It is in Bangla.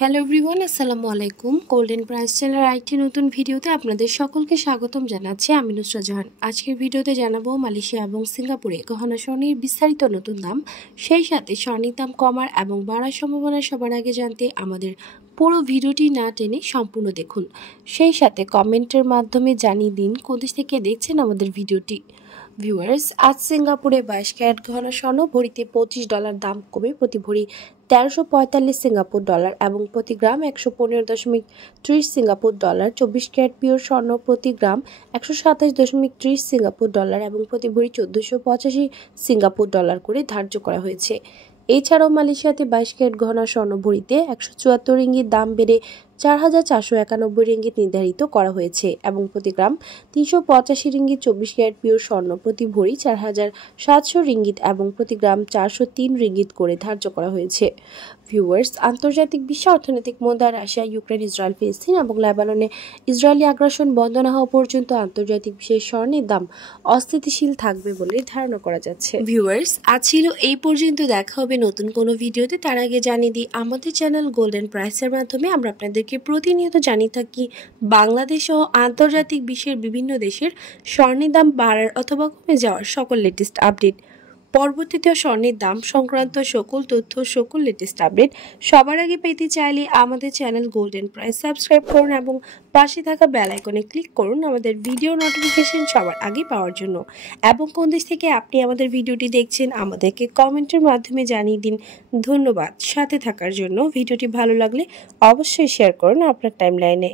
হ্যালো এভরিওয়ান, আসসালামু আলাইকুম। গোল্ডেন প্রাইস চ্যানেলের আরেকটি নতুন ভিডিওতে আপনাদের সকলকে স্বাগতম জানাচ্ছি। আমি নুসরা জাহান। আজকের ভিডিওতে জানাবো মালয়েশিয়া এবং সিঙ্গাপুরে গহনা স্বর্ণের বিস্তারিত নতুন দাম, সেই সাথে স্বর্ণের দাম কমার এবং বাড়ার সম্ভাবনা সবার আগে জানতে আমাদের পুরো ভিডিওটি না টেনে সম্পূর্ণ দেখুন। সেই সাথে কমেন্টের মাধ্যমে জানিয়ে দিন কোন দেশ থেকে দেখছেন আমাদের ভিডিওটি। ভিউয়ার্স, আজ সিঙ্গাপুরে 22 ক্যারেট গহনা স্বর্ণ ভরিতে $25 দাম কমে প্রতি ভরি 1345 সিঙ্গাপুর ডলার এবং প্রতি গ্রাম 115.30 সিঙ্গাপুর ডলার। 24 ক্যারেট পিওর স্বর্ণ প্রতি গ্রাম 127.30 সিঙ্গাপুর ডলার এবং প্রতি ভরি 1485 সিঙ্গাপুর ডলার করে ধার্য করা হয়েছে। এছাড়াও মালয়েশিয়াতে 22 ক্যারেট গহনা স্বর্ণ ভরিতে 174 রিঙ্গিত দাম বেড়ে 4491 রিঙ্গিত নির্ধারিত করা হয়েছে এবং প্রতি গ্রাম 385 রিঙ্গিত। 24 ক্যারেট পিওর স্বর্ণ প্রতি ভরি 4700 রিঙ্গিত এবং প্রতি গ্রাম 403 রিঙ্গিত করে ধার্য করা হয়েছে। ভিউয়ার্স, আন্তর্জাতিক বিশ্ব অর্থনৈতিক মন্দা, রাশিয়া, ইউক্রেন, ইসরায়েল, ফিলিস্তিন এবং লেবাননে ইসরায়েলি আগ্রাসন বন্ধ না হওয়া পর্যন্ত আন্তর্জাতিক বিশ্বের স্বর্ণের দাম অস্থিতিশীল থাকবে বলে ধারণা করা যাচ্ছে। ভিউয়ার্স, আজ ছিল এই পর্যন্ত। দেখা হবে নতুন কোনো ভিডিওতে। তার আগে জানিয়ে দিই, আমাদের চ্যানেল গোল্ডেন প্রাইসের মাধ্যমে আমরা আপনাদেরকে প্রতিনিয়ত জানিয়ে থাকি বাংলাদেশ ও আন্তর্জাতিক বিশ্বের বিভিন্ন দেশের স্বর্ণের দাম বাড়ার অথবা কমে যাওয়ার সকল লেটেস্ট আপডেট। পরবর্তীতে স্বর্ণের দাম সংক্রান্ত সকল তথ্য, সকল লেটেস্ট আপডেট সবার আগে পেতে চাইলে আমাদের চ্যানেল গোল্ডেন প্রাইস সাবস্ক্রাইব করুন এবং পাশে থাকা বেল আইকনে ক্লিক করুন আমাদের ভিডিও নোটিফিকেশন সবার আগে পাওয়ার জন্য। এবং কোন দেশ থেকে আপনি আমাদের ভিডিওটি দেখছেন আমাদেরকে কমেন্টের মাধ্যমে জানিয়ে দিন। ধন্যবাদ সাথে থাকার জন্য। ভিডিওটি ভালো লাগলে অবশ্যই শেয়ার করুন আপনার টাইমলাইনে।